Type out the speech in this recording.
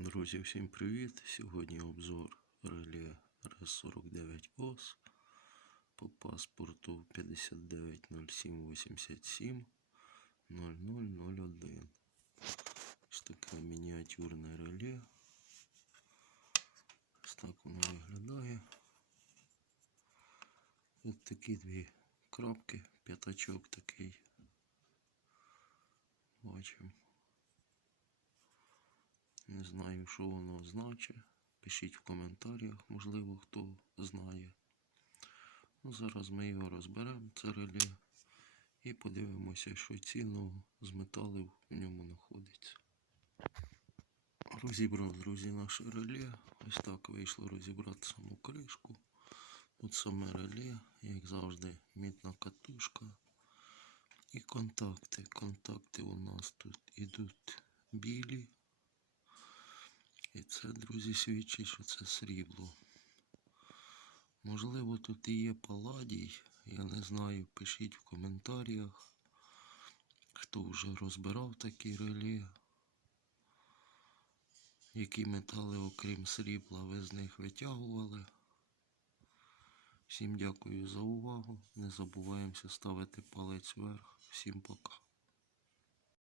Друзі, всім привіт! Сьогодні обзор реле РС-49 ОС по паспорту 590787 0001. Ось таке мініатюрне реле. Ось так воно виглядає. Ось такі дві крапки, п'ятачок такий. Бачимо. Не знаю, що воно значить. Пишіть в коментарях, можливо, хто знає. Ну, зараз ми його розберемо, це реле, і подивимося, що цінного з металів в ньому знаходиться. Розібрав, друзі, наше реле. Ось так вийшло розібрати саму кришку. Тут саме реле, як завжди, мідна катушка. І контакти. Контакти у нас тут ідуть білі. І це, друзі, свідчить, що це срібло. Можливо, тут і є паладій. Я не знаю, пишіть в коментарях, хто вже розбирав такі реле. Які метали, окрім срібла, ви з них витягували. Всім дякую за увагу. Не забуваємося ставити палець вверх. Всім пока.